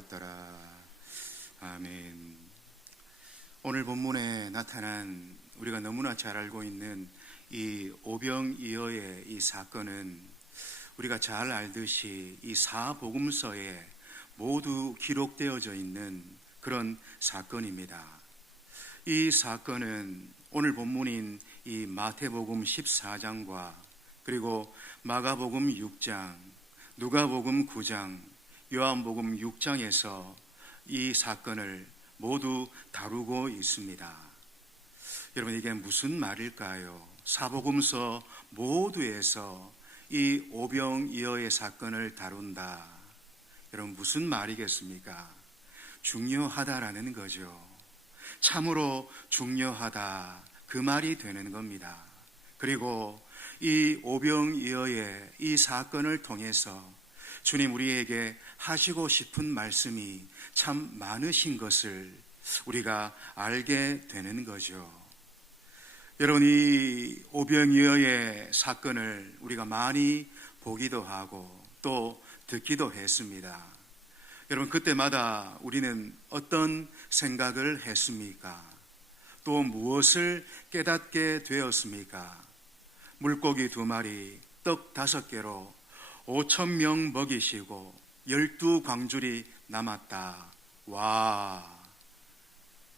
되었더라. 아멘. 오늘 본문에 나타난 우리가 너무나 잘 알고 있는 이 오병이어의 이 사건은 우리가 잘 알듯이 이 사복음서에 모두 기록되어져 있는 그런 사건입니다. 이 사건은 오늘 본문인 이 마태복음 14장과 그리고 마가복음 6장, 누가복음 9장, 요한복음 6장에서 이 사건을 모두 다루고 있습니다. 여러분, 이게 무슨 말일까요? 사복음서 모두에서 이 오병이어의 사건을 다룬다. 여러분, 무슨 말이겠습니까? 중요하다라는 거죠. 참으로 중요하다, 그 말이 되는 겁니다. 그리고 이 오병이어의 이 사건을 통해서 주님 우리에게 하시고 싶은 말씀이 참 많으신 것을 우리가 알게 되는 거죠. 여러분, 이 오병이어의 사건을 우리가 많이 보기도 하고 또 듣기도 했습니다. 여러분, 그때마다 우리는 어떤 생각을 했습니까? 또 무엇을 깨닫게 되었습니까? 물고기 2마리, 떡 5개로 5,000명 먹이시고 12광줄이 남았다. 와,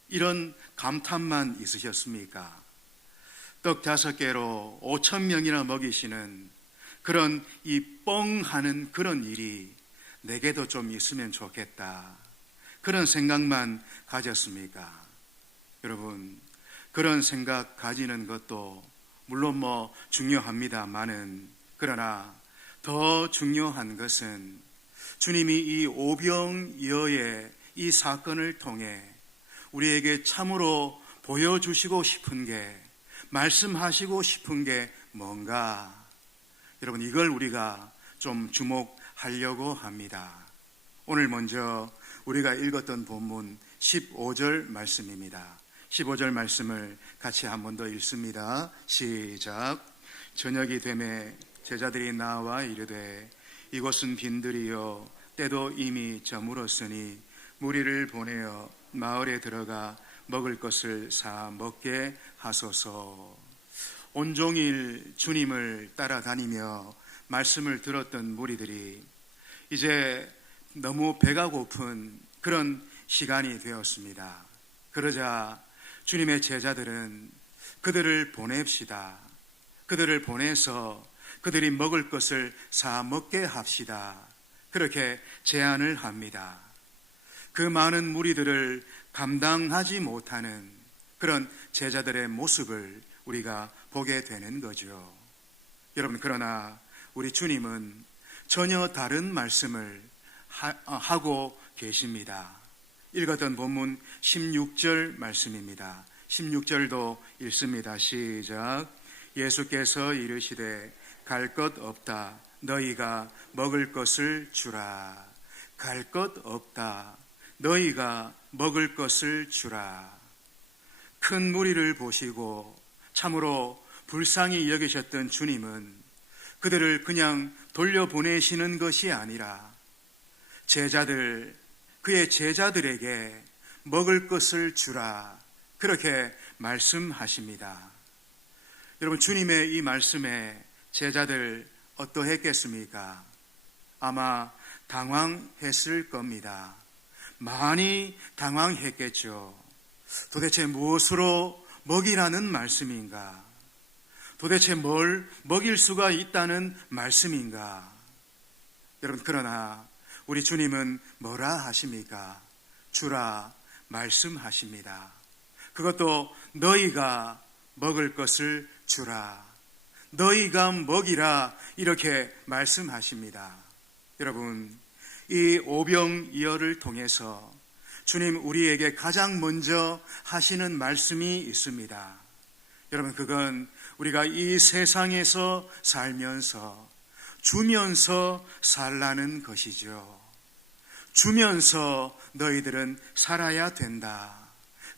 이런 감탄만 있으셨습니까? 떡 5개로 5,000명이나 먹이시는 그런 이 뻥하는 그런 일이 내게도 좀 있으면 좋겠다, 그런 생각만 가졌습니까? 여러분, 그런 생각 가지는 것도 물론 중요합니다만은, 그러나 더 중요한 것은 주님이 이 오병이어의 이 사건을 통해 우리에게 참으로 보여주시고 싶은 게, 말씀하시고 싶은 게 뭔가, 여러분, 이걸 우리가 좀 주목하려고 합니다. 오늘 먼저 우리가 읽었던 본문 15절 말씀입니다. 15절 말씀을 같이 한 번 더 읽습니다. 시작. 저녁이 되매 제자들이 나와 이르되 이곳은 빈들이요 때도 이미 저물었으니 무리를 보내어 마을에 들어가 먹을 것을 사 먹게 하소서. 온종일 주님을 따라다니며 말씀을 들었던 무리들이 이제 너무 배가 고픈 그런 시간이 되었습니다. 그러자 주님의 제자들은 그들을 보냅시다, 그들을 보내서 그들이 먹을 것을 사 먹게 합시다, 그렇게 제안을 합니다. 그 많은 무리들을 감당하지 못하는 그런 제자들의 모습을 우리가 보게 되는 거죠. 여러분, 그러나 우리 주님은 전혀 다른 말씀을 하고 계십니다. 읽었던 본문 16절 말씀입니다. 16절도 읽습니다. 시작. 예수께서 이르시되 갈 것 없다, 너희가 먹을 것을 주라. 갈 것 없다, 너희가 먹을 것을 주라. 큰 무리를 보시고 참으로 불쌍히 여기셨던 주님은 그들을 그냥 돌려보내시는 것이 아니라 그의 제자들에게 먹을 것을 주라, 그렇게 말씀하십니다. 여러분, 주님의 이 말씀에 제자들 어떠했겠습니까? 아마 당황했을 겁니다. 많이 당황했겠죠. 도대체 무엇으로 먹이라는 말씀인가? 도대체 뭘 먹일 수가 있다는 말씀인가? 여러분, 그러나 우리 주님은 뭐라 하십니까? 주라 말씀하십니다. 그것도 너희가 먹을 것을 주라, 너희가 먹이라, 이렇게 말씀하십니다. 여러분, 이 오병이어를 통해서 주님 우리에게 가장 먼저 하시는 말씀이 있습니다. 여러분, 그건 우리가 이 세상에서 살면서 주면서 살라는 것이죠. 주면서 너희들은 살아야 된다,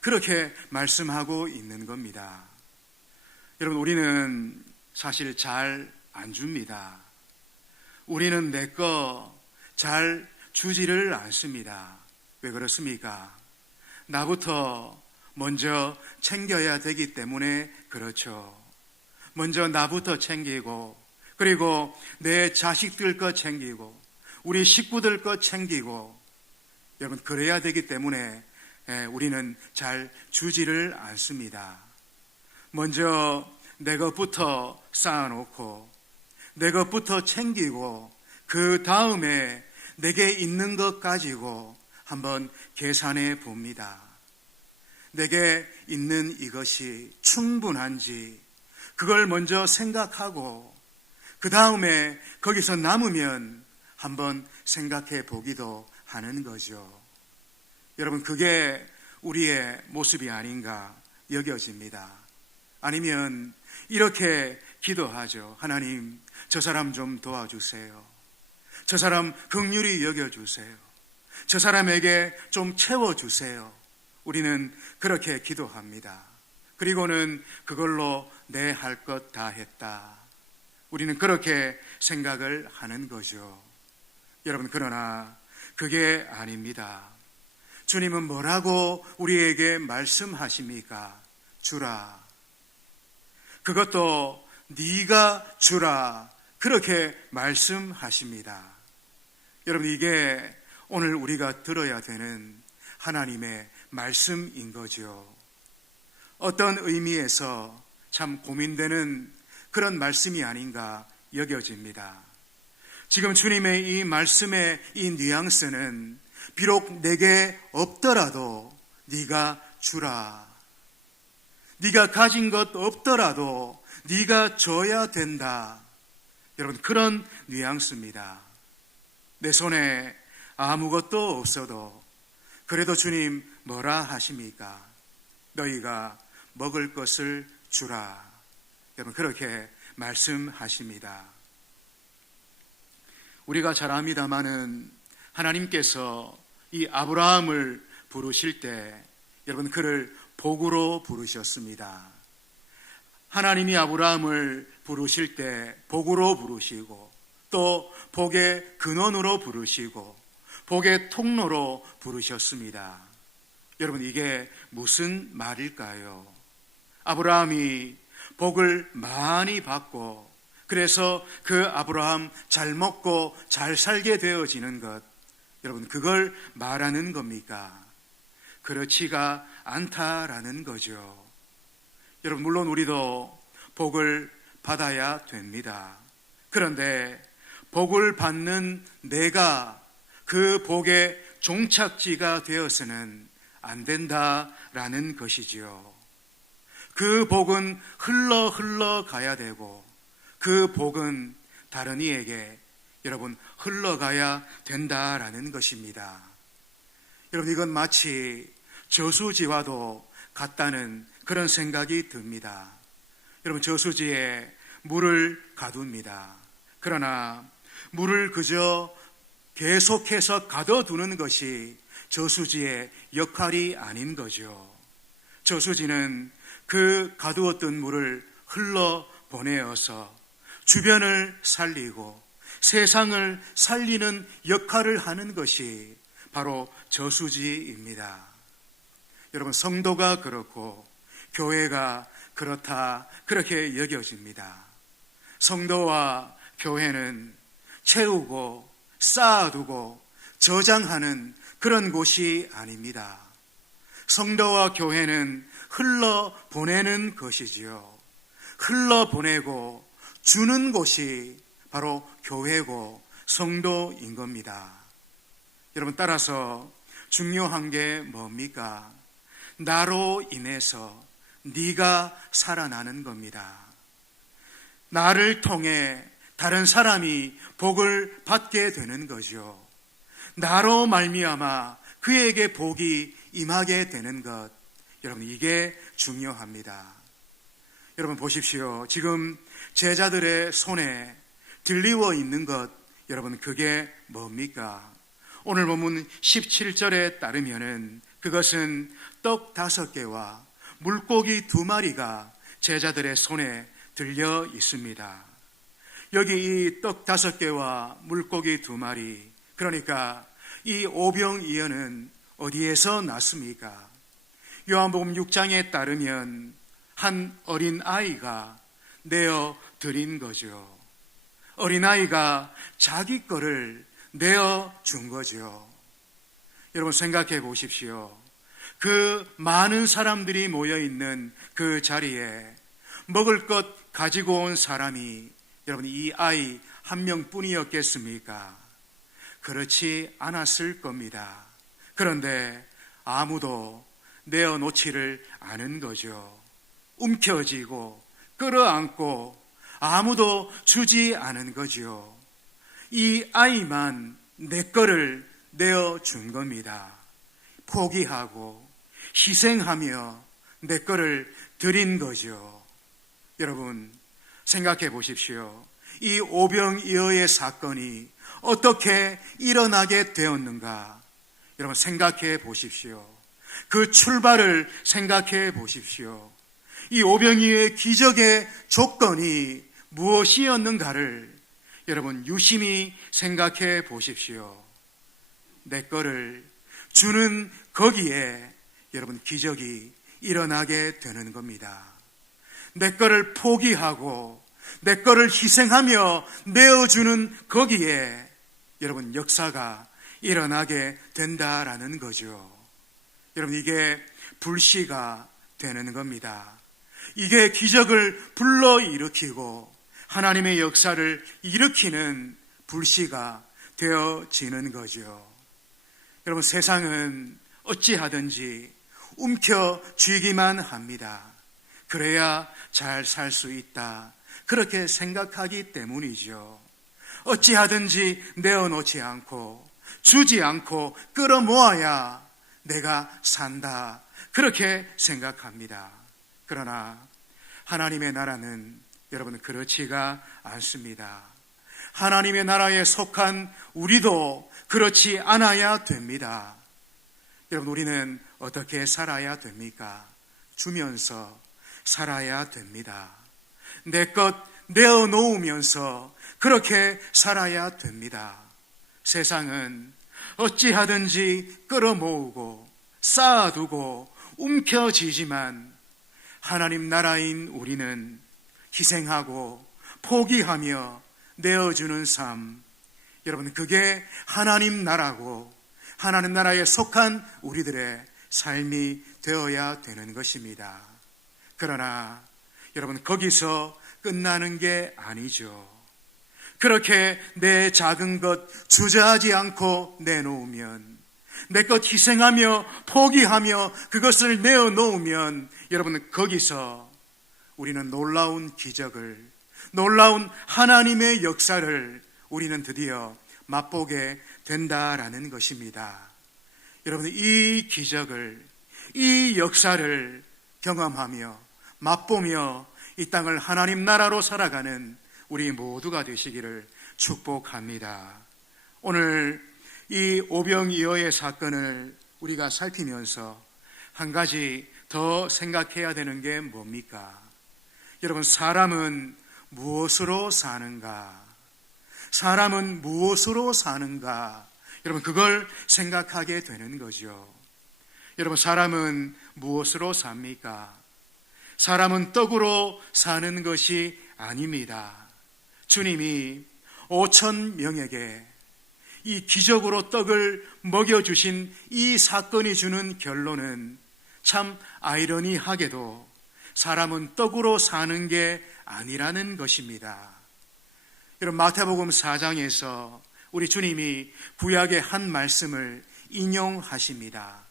그렇게 말씀하고 있는 겁니다. 여러분, 우리는 사실 잘 안 줍니다. 우리는 내 거 잘 주지를 않습니다. 왜 그렇습니까? 나부터 먼저 챙겨야 되기 때문에 그렇죠. 먼저 나부터 챙기고, 그리고 내 자식들 것 챙기고, 우리 식구들 것 챙기고, 여러분 그래야 되기 때문에 우리는 잘 주지를 않습니다. 먼저 내 것부터 쌓아놓고 내 것부터 챙기고 그 다음에 내게 있는 것 가지고 한번 계산해 봅니다. 내게 있는 이것이 충분한지 그걸 먼저 생각하고 그 다음에 거기서 남으면 한번 생각해 보기도 하는 거죠. 여러분 그게 우리의 모습이 아닌가 여겨집니다. 아니면 이렇게 기도하죠. 하나님, 저 사람 좀 도와주세요. 저 사람 긍휼히 여겨주세요. 저 사람에게 좀 채워주세요. 우리는 그렇게 기도합니다. 그리고는 그걸로 내 할 것 다 했다. 우리는 그렇게 생각을 하는 거죠. 여러분 그러나 그게 아닙니다. 주님은 뭐라고 우리에게 말씀하십니까? 주라. 그것도 네가 주라. 그렇게 말씀하십니다. 여러분 이게 오늘 우리가 들어야 되는 하나님의 말씀인 거죠. 어떤 의미에서 참 고민되는 그런 말씀이 아닌가 여겨집니다. 지금 주님의 이 말씀의 이 뉘앙스는 비록 내게 없더라도 네가 주라. 네가 가진 것 없더라도 네가 줘야 된다. 여러분 그런 뉘앙스입니다. 내 손에 아무것도 없어도 그래도 주님 뭐라 하십니까? 너희가 먹을 것을 주라. 여러분 그렇게 말씀하십니다. 우리가 잘 압니다마는 하나님께서 이 아브라함을 부르실 때 여러분 그를 복으로 부르셨습니다. 하나님이 아브라함을 부르실 때 복으로 부르시고 또 복의 근원으로 부르시고 복의 통로로 부르셨습니다. 여러분 이게 무슨 말일까요? 아브라함이 복을 많이 받고 그래서 그 아브라함 잘 먹고 잘 살게 되어지는 것, 여러분 그걸 말하는 겁니까? 그렇지가 않다라는 거죠. 여러분 물론 우리도 복을 받아야 됩니다. 그런데 복을 받는 내가 그 복의 종착지가 되어서는 안 된다라는 것이지요. 그 복은 흘러 가야 되고 그 복은 다른 이에게 여러분 흘러가야 된다라는 것입니다. 여러분 이건 마치 저수지와도 같다는 그런 생각이 듭니다. 여러분 저수지에 물을 가둡니다. 그러나 물을 그저 계속해서 가둬두는 것이 저수지의 역할이 아닌 거죠. 저수지는 그 가두었던 물을 흘러보내어서 주변을 살리고 세상을 살리는 역할을 하는 것이 바로 저수지입니다. 여러분 성도가 그렇고 교회가 그렇다 그렇게 여겨집니다. 성도와 교회는 채우고 쌓아두고 저장하는 그런 곳이 아닙니다. 성도와 교회는 흘러보내는 것이지요. 흘러보내고 주는 곳이 바로 교회고 성도인 겁니다. 여러분 따라서 중요한 게 뭡니까? 나로 인해서 네가 살아나는 겁니다. 나를 통해 다른 사람이 복을 받게 되는 거죠. 나로 말미암아 그에게 복이 임하게 되는 것, 여러분 이게 중요합니다. 여러분 보십시오. 지금 제자들의 손에 들리워 있는 것, 여러분 그게 뭡니까? 오늘 본문 17절에 따르면은 그것은 떡 5개와 물고기 2마리가 제자들의 손에 들려 있습니다. 여기 이 떡 5개와 물고기 2마리, 그러니까 이 오병이어는 어디에서 났습니까? 요한복음 6장에 따르면 한 어린아이가 내어 드린 거죠. 어린아이가 자기 거를 내어 준 거죠. 여러분 생각해 보십시오. 그 많은 사람들이 모여 있는 그 자리에 먹을 것 가지고 온 사람이 여러분 이 아이 한 명뿐이었겠습니까? 그렇지 않았을 겁니다. 그런데 아무도 내어놓지를 않은 거죠. 움켜쥐고 끌어안고 아무도 주지 않은 거죠. 이 아이만 내 거를 내어준 겁니다. 포기하고 희생하며 내 거를 드린 거죠. 여러분 생각해 보십시오. 이 오병이어의 사건이 어떻게 일어나게 되었는가? 여러분 생각해 보십시오. 그 출발을 생각해 보십시오. 이 오병이어의 기적의 조건이 무엇이었는가를 여러분 유심히 생각해 보십시오. 내 거를 주는 거기에 여러분 기적이 일어나게 되는 겁니다. 내 거를 포기하고 내 거를 희생하며 내어주는 거기에 여러분 역사가 일어나게 된다라는 거죠. 여러분 이게 불씨가 되는 겁니다. 이게 기적을 불러일으키고 하나님의 역사를 일으키는 불씨가 되어지는 거죠. 여러분 세상은 어찌하든지 움켜쥐기만 합니다. 그래야 잘 살 수 있다. 그렇게 생각하기 때문이죠. 어찌하든지 내어놓지 않고 주지 않고 끌어모아야 내가 산다. 그렇게 생각합니다. 그러나 하나님의 나라는 여러분 그렇지가 않습니다. 하나님의 나라에 속한 우리도 그렇지 않아야 됩니다. 여러분 우리는 어떻게 살아야 됩니까? 주면서 살아야 됩니다. 내 것 내어놓으면서 그렇게 살아야 됩니다. 세상은 어찌하든지 끌어모으고 쌓아두고 움켜쥐지만 하나님 나라인 우리는 희생하고 포기하며 내어주는 삶, 여러분 그게 하나님 나라고 하나님 나라에 속한 우리들의 삶이 되어야 되는 것입니다. 그러나 여러분 거기서 끝나는 게 아니죠. 그렇게 내 작은 것 주저하지 않고 내놓으면, 내 것 희생하며 포기하며 그것을 내어놓으면 여러분 거기서 우리는 놀라운 기적을, 놀라운 하나님의 역사를 우리는 드디어 맛보게 된다라는 것입니다. 여러분 이 기적을, 이 역사를 경험하며 맛보며 이 땅을 하나님 나라로 살아가는 우리 모두가 되시기를 축복합니다. 오늘 이 오병이어의 사건을 우리가 살피면서 한 가지 더 생각해야 되는 게 뭡니까? 여러분 사람은 무엇으로 사는가? 사람은 무엇으로 사는가? 여러분 그걸 생각하게 되는 거죠. 여러분 사람은 무엇으로 삽니까? 사람은 떡으로 사는 것이 아닙니다. 주님이 5,000명에게 이 기적으로 떡을 먹여주신 이 사건이 주는 결론은 참 아이러니하게도 사람은 떡으로 사는 게 아니라는 것입니다. 여러분 마태복음 4장에서 우리 주님이 구약의 한 말씀을 인용하십니다.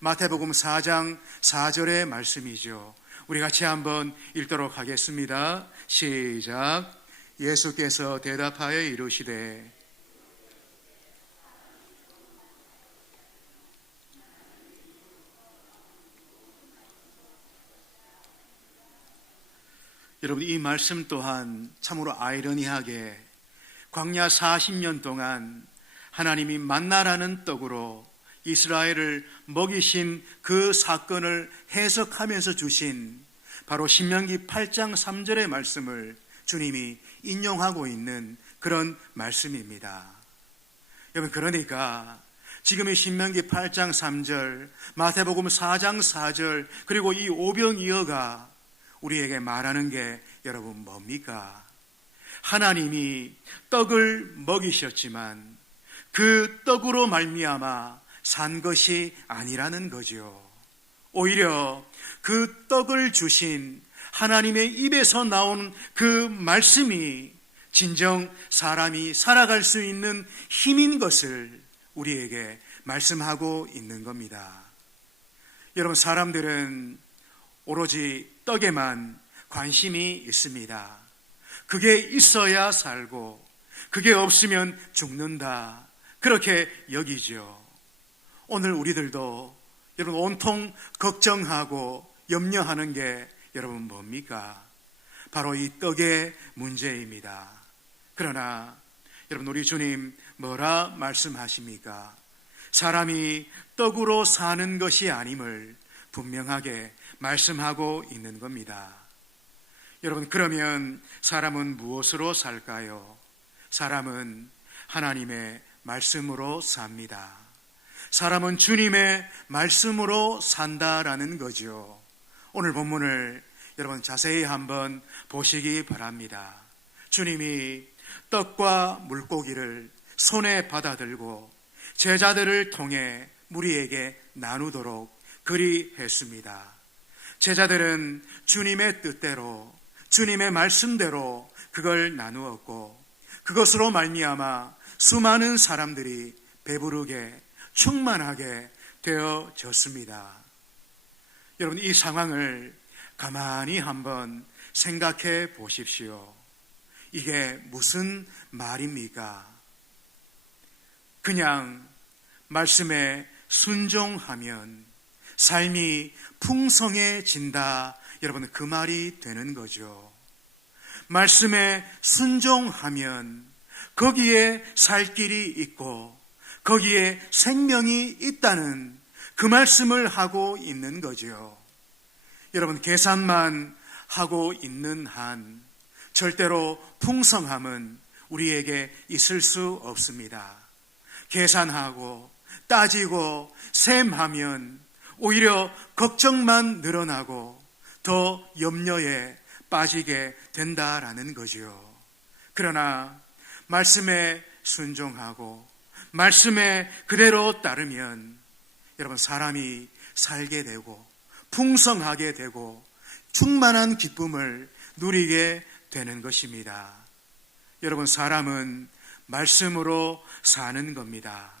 마태복음 4장 4절의 말씀이죠. 우리 같이 한번 읽도록 하겠습니다. 시작. 예수께서 대답하여 이르시되 여러분 이 말씀 또한 참으로 아이러니하게 광야 40년 동안 하나님이 만나라는 떡으로 이스라엘을 먹이신 그 사건을 해석하면서 주신 바로 신명기 8장 3절의 말씀을 주님이 인용하고 있는 그런 말씀입니다. 여러분 그러니까 지금 이 신명기 8장 3절, 마태복음 4장 4절, 그리고 이 오병이어가 우리에게 말하는 게 여러분 뭡니까? 하나님이 떡을 먹이셨지만 그 떡으로 말미암아 산 것이 아니라는 거죠. 오히려 그 떡을 주신 하나님의 입에서 나온 그 말씀이 진정 사람이 살아갈 수 있는 힘인 것을 우리에게 말씀하고 있는 겁니다. 여러분, 사람들은 오로지 떡에만 관심이 있습니다. 그게 있어야 살고 그게 없으면 죽는다, 그렇게 여기죠. 오늘 우리들도 여러분 온통 걱정하고 염려하는 게 여러분 뭡니까? 바로 이 떡의 문제입니다. 그러나 여러분, 우리 주님 뭐라 말씀하십니까? 사람이 떡으로 사는 것이 아님을 분명하게 말씀하고 있는 겁니다. 여러분, 그러면 사람은 무엇으로 살까요? 사람은 하나님의 말씀으로 삽니다. 사람은 주님의 말씀으로 산다라는 거죠. 오늘 본문을 여러분 자세히 한번 보시기 바랍니다. 주님이 떡과 물고기를 손에 받아들고 제자들을 통해 무리에게 나누도록 그리 했습니다. 제자들은 주님의 뜻대로, 주님의 말씀대로 그걸 나누었고, 그것으로 말미암아 수많은 사람들이 배부르게 충만하게 되어졌습니다. 여러분, 이 상황을 가만히 한번 생각해 보십시오. 이게 무슨 말입니까? 그냥 말씀에 순종하면 삶이 풍성해진다, 여러분, 그 말이 되는 거죠. 말씀에 순종하면 거기에 살 길이 있고 거기에 생명이 있다는 그 말씀을 하고 있는 거죠. 여러분, 계산만 하고 있는 한 절대로 풍성함은 우리에게 있을 수 없습니다. 계산하고 따지고 셈하면 오히려 걱정만 늘어나고 더 염려에 빠지게 된다라는 거죠. 그러나 말씀에 순종하고 말씀에 그대로 따르면 여러분, 사람이 살게 되고 풍성하게 되고 충만한 기쁨을 누리게 되는 것입니다. 여러분, 사람은 말씀으로 사는 겁니다.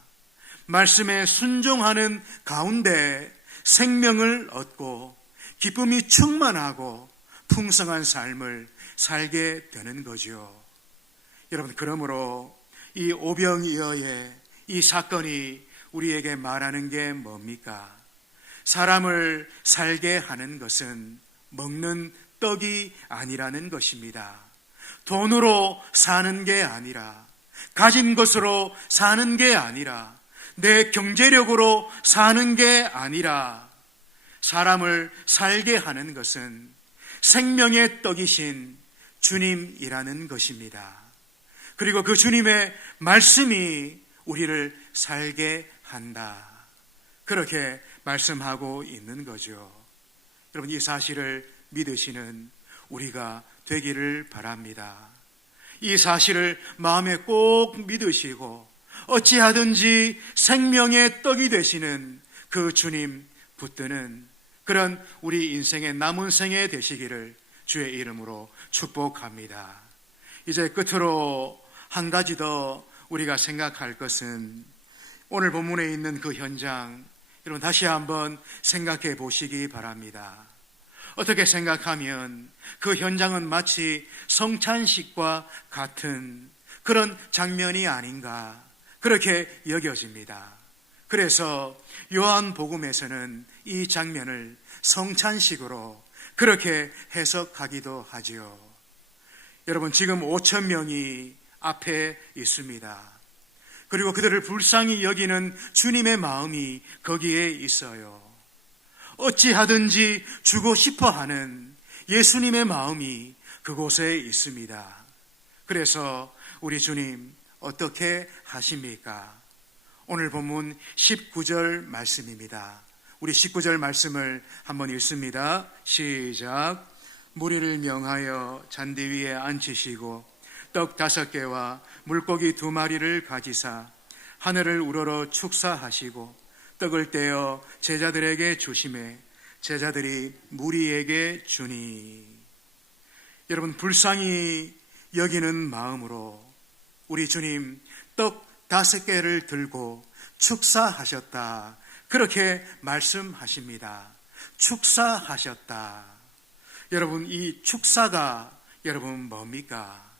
말씀에 순종하는 가운데 생명을 얻고 기쁨이 충만하고 풍성한 삶을 살게 되는 거죠. 여러분, 그러므로 이 오병이어의 이 사건이 우리에게 말하는 게 뭡니까? 사람을 살게 하는 것은 먹는 떡이 아니라는 것입니다. 돈으로 사는 게 아니라, 가진 것으로 사는 게 아니라, 내 경제력으로 사는 게 아니라, 사람을 살게 하는 것은 생명의 떡이신 주님이라는 것입니다. 그리고 그 주님의 말씀이 우리를 살게 한다, 그렇게 말씀하고 있는 거죠. 여러분, 이 사실을 믿으시는 우리가 되기를 바랍니다. 이 사실을 마음에 꼭 믿으시고 어찌하든지 생명의 떡이 되시는 그 주님 붙드는 그런 우리 인생의 남은 생애 되시기를 주의 이름으로 축복합니다. 이제 끝으로 한 가지 더 우리가 생각할 것은 오늘 본문에 있는 그 현장, 여러분 다시 한번 생각해 보시기 바랍니다. 어떻게 생각하면 그 현장은 마치 성찬식과 같은 그런 장면이 아닌가, 그렇게 여겨집니다. 그래서 요한복음에서는 이 장면을 성찬식으로 그렇게 해석하기도 하지요. 여러분, 지금 5천 명이 앞에 있습니다. 그리고 그들을 불쌍히 여기는 주님의 마음이 거기에 있어요. 어찌하든지 주고 싶어하는 예수님의 마음이 그곳에 있습니다. 그래서 우리 주님 어떻게 하십니까? 오늘 본문 19절 말씀입니다. 우리 19절 말씀을 한번 읽습니다. 시작. 무리를 명하여 잔디 위에 앉히시고 떡 5개와 물고기 2마리를 가지사 하늘을 우러러 축사하시고 떡을 떼어 제자들에게 주시매 제자들이 무리에게 주니. 여러분, 불쌍히 여기는 마음으로 우리 주님 떡 5개를 들고 축사하셨다, 그렇게 말씀하십니다. 축사하셨다. 여러분, 이 축사가 여러분 뭡니까?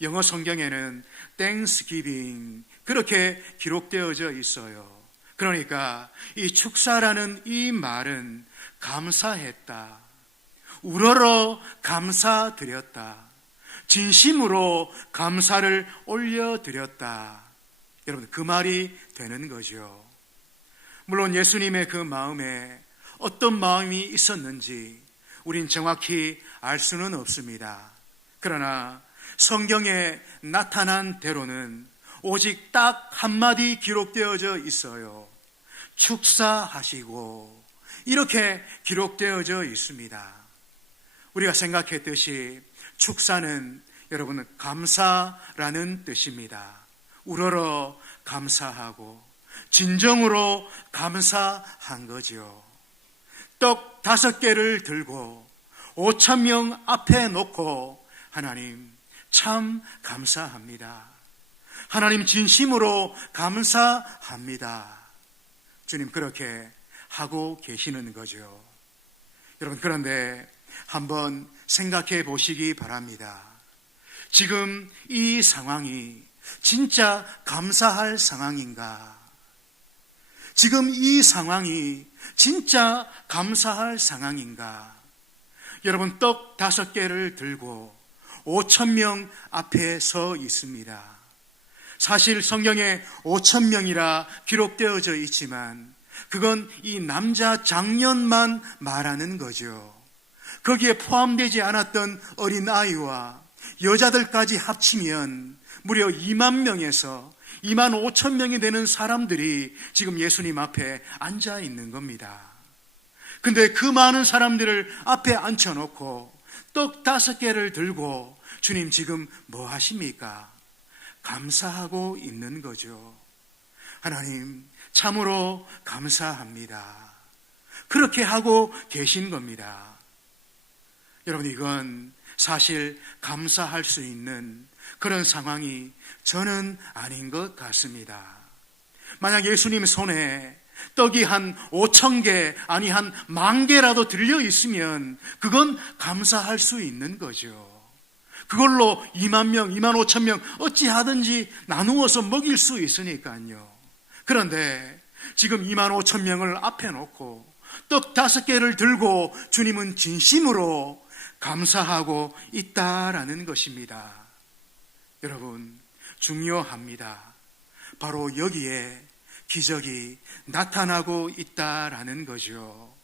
영어 성경에는 Thanksgiving 그렇게 기록되어져 있어요. 그러니까 이 축사라는 이 말은 감사했다, 우러러 감사드렸다, 진심으로 감사를 올려드렸다. 여러분, 그 말이 되는 거죠. 물론 예수님의 그 마음에 어떤 마음이 있었는지 우린 정확히 알 수는 없습니다. 그러나 성경에 나타난 대로는 오직 딱 한마디 기록되어져 있어요. 축사하시고, 이렇게 기록되어져 있습니다. 우리가 생각했듯이 축사는 여러분 감사라는 뜻입니다. 우러러 감사하고 진정으로 감사한 거죠. 떡 5개를 들고 5,000명 앞에 놓고 하나님 참 감사합니다, 하나님 진심으로 감사합니다, 주님 그렇게 하고 계시는 거죠. 여러분, 그런데 한번 생각해 보시기 바랍니다. 지금 이 상황이 진짜 감사할 상황인가? 지금 이 상황이 진짜 감사할 상황인가? 여러분, 떡 5개를 들고 5,000명 앞에 서 있습니다. 사실 성경에 5,000명이라 기록되어져 있지만 그건 이 남자 장년만 말하는 거죠. 거기에 포함되지 않았던 어린아이와 여자들까지 합치면 무려 2만 명에서 2만 5천 명이 되는 사람들이 지금 예수님 앞에 앉아 있는 겁니다. 근데 그 많은 사람들을 앞에 앉혀놓고 떡 5개를 들고 주님 지금 뭐 하십니까? 감사하고 있는 거죠. 하나님 참으로 감사합니다, 그렇게 하고 계신 겁니다. 여러분, 이건 사실 감사할 수 있는 그런 상황이 저는 아닌 것 같습니다. 만약 예수님 손에 떡이 한 5,000개, 아니 한 10,000개라도 들려 있으면 그건 감사할 수 있는 거죠. 그걸로 2만 명, 2만 5천 명 어찌하든지 나누어서 먹일 수 있으니까요. 그런데 지금 2만 5천 명을 앞에 놓고 떡 5개를 들고 주님은 진심으로 감사하고 있다라는 것입니다. 여러분, 중요합니다. 바로 여기에 기적이 나타나고 있다라는 거죠.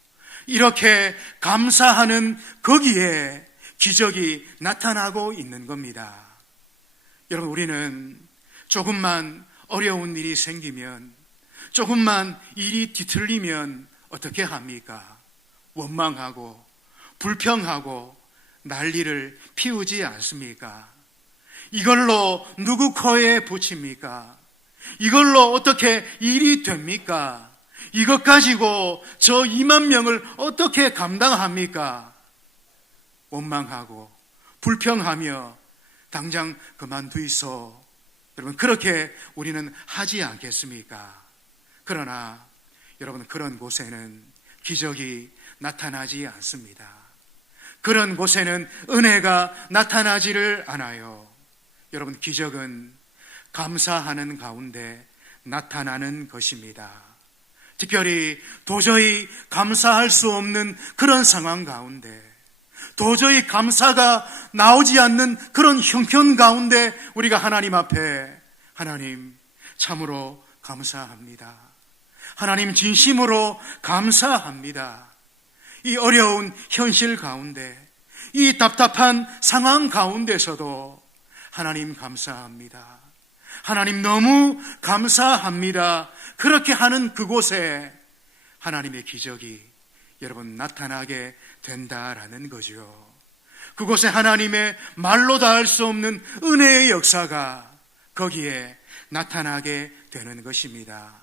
이렇게 감사하는 거기에 기적이 나타나고 있는 겁니다. 여러분, 우리는 조금만 어려운 일이 생기면, 조금만 일이 뒤틀리면 어떻게 합니까? 원망하고 불평하고 난리를 피우지 않습니까? 이걸로 누구 코에 붙입니까? 이걸로 어떻게 일이 됩니까? 이것 가지고 저 2만 명을 어떻게 감당합니까? 원망하고 불평하며 당장 그만두이소. 여러분, 그렇게 우리는 하지 않겠습니까? 그러나 여러분, 그런 곳에는 기적이 나타나지 않습니다. 그런 곳에는 은혜가 나타나지를 않아요. 여러분, 기적은 감사하는 가운데 나타나는 것입니다. 특별히 도저히 감사할 수 없는 그런 상황 가운데, 도저히 감사가 나오지 않는 그런 형편 가운데 우리가 하나님 앞에, 하나님 참으로 감사합니다, 하나님 진심으로 감사합니다, 이 어려운 현실 가운데, 이 답답한 상황 가운데서도 하나님 감사합니다, 하나님 너무 감사합니다. 그렇게 하는 그곳에 하나님의 기적이 여러분 나타나게 된다라는 거죠. 그곳에 하나님의 말로 다 할 수 없는 은혜의 역사가 거기에 나타나게 되는 것입니다.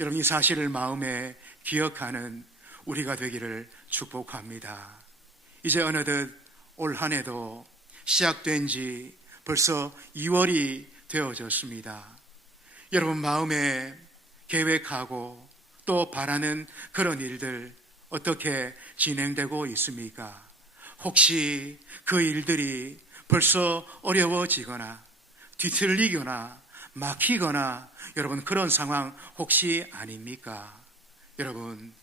여러분, 이 사실을 마음에 기억하는 우리가 되기를 축복합니다. 이제 어느덧 올 한 해도 시작된 지 벌써 2월이 되어졌습니다. 여러분 마음에 계획하고 또 바라는 그런 일들 어떻게 진행되고 있습니까? 혹시 그 일들이 벌써 어려워지거나 뒤틀리거나 막히거나 여러분 그런 상황 혹시 아닙니까? 여러분,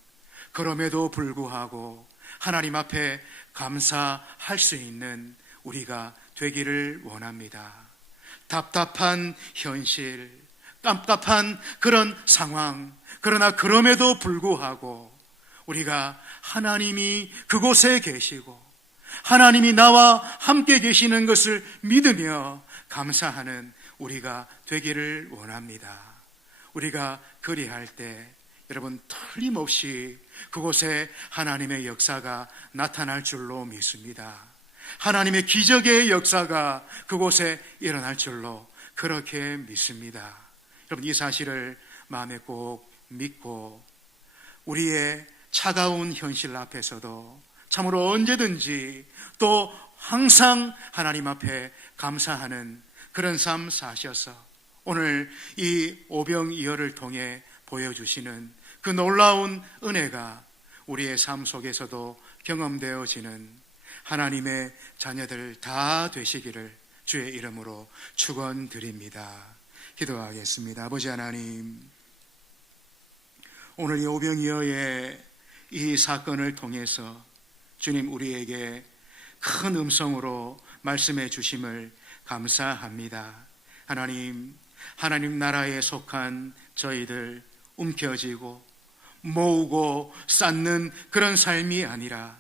그럼에도 불구하고 하나님 앞에 감사할 수 있는 우리가 되기를 원합니다. 답답한 현실, 깜깜한 그런 상황, 그러나 그럼에도 불구하고 우리가 하나님이 그곳에 계시고 하나님이 나와 함께 계시는 것을 믿으며 감사하는 우리가 되기를 원합니다. 우리가 그리할 때 여러분 틀림없이 그곳에 하나님의 역사가 나타날 줄로 믿습니다. 하나님의 기적의 역사가 그곳에 일어날 줄로 그렇게 믿습니다. 여러분 이 사실을 마음에 꼭 믿고 우리의 차가운 현실 앞에서도 참으로 언제든지 또 항상 하나님 앞에 감사하는 그런 삶 사셔서 오늘 이 오병이어를 통해 보여주시는 그 놀라운 은혜가 우리의 삶 속에서도 경험되어지는 하나님의 자녀들 다 되시기를 주의 이름으로 축원드립니다. 기도하겠습니다. 아버지 하나님, 오늘 이 오병이어의 이 사건을 통해서 주님 우리에게 큰 음성으로 말씀해 주심을 감사합니다. 하나님 나라에 속한 저희들 움켜쥐고 모으고 쌓는 그런 삶이 아니라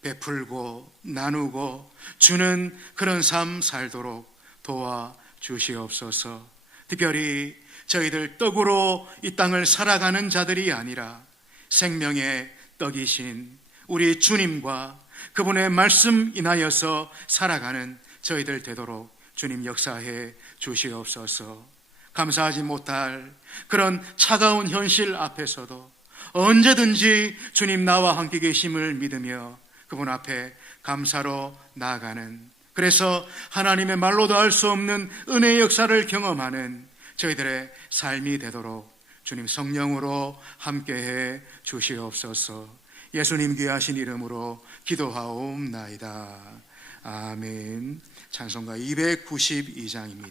베풀고 나누고 주는 그런 삶 살도록 도와주시옵소서. 특별히 저희들 떡으로 이 땅을 살아가는 자들이 아니라 생명의 떡이신 우리 주님과 그분의 말씀 인하여서 살아가는 저희들 되도록 주님 역사해 주시옵소서. 감사하지 못할 그런 차가운 현실 앞에서도 언제든지 주님 나와 함께 계심을 믿으며 그분 앞에 감사로 나아가는, 그래서 하나님의 말로도 할 수 없는 은혜의 역사를 경험하는 저희들의 삶이 되도록 주님 성령으로 함께해 주시옵소서. 예수님 귀하신 이름으로 기도하옵나이다. 아멘. 찬송가 292장입니다.